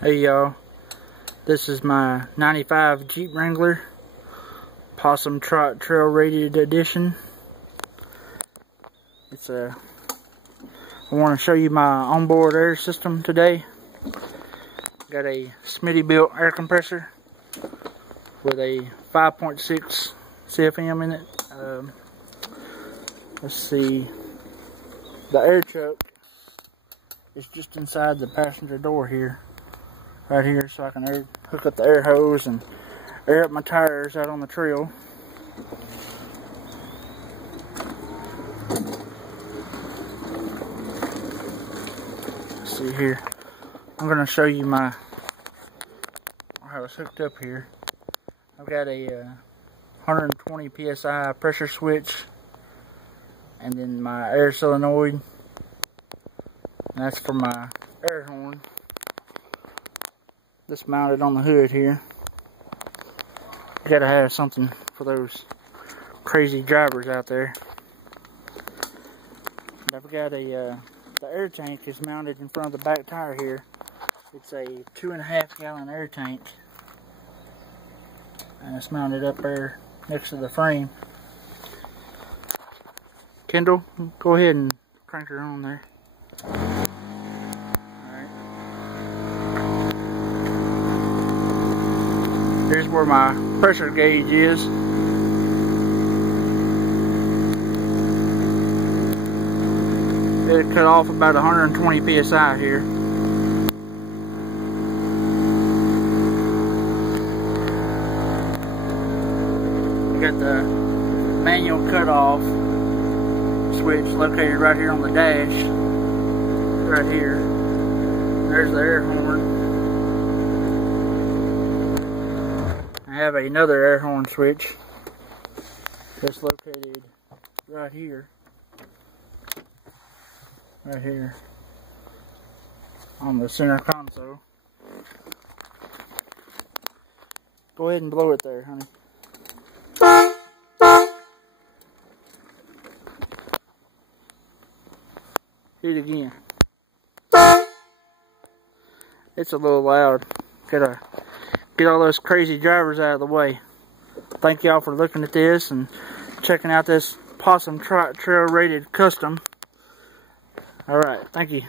Hey y'all, this is my 95 Jeep Wrangler Possum Trot Trail Rated Edition. I want to show you my onboard air system today. Got a Smittybilt air compressor with a 5.6 CFM in it. Let's see, the air choke is just inside the passenger door here. Right here, so I can hook up the air hose and air up my tires out on the trail. Let's see here. I'm going to show you how it's hooked up here. I've got a 120 psi pressure switch, and then my air solenoid, and that's for my air horn. This mounted on the hood here. You gotta have something for those crazy drivers out there. And I've got the air tank is mounted in front of the back tire here. It's a 2.5 gallon air tank, and it's mounted up there next to the frame. Kendall, go ahead and crank her on there. Here's where my pressure gauge is. It cut off about 120 psi here. Got the manual cutoff switch located right here on the dash. Right here. There's the air horn. I have another air horn switch that's located right here on the center console. Go ahead and blow it there, honey. Hit it again. It's a little loud. Gotta get all those crazy drivers out of the way. Thank y'all for looking at this and checking out this Possum Trot Trail Rated Custom. Alright, thank you.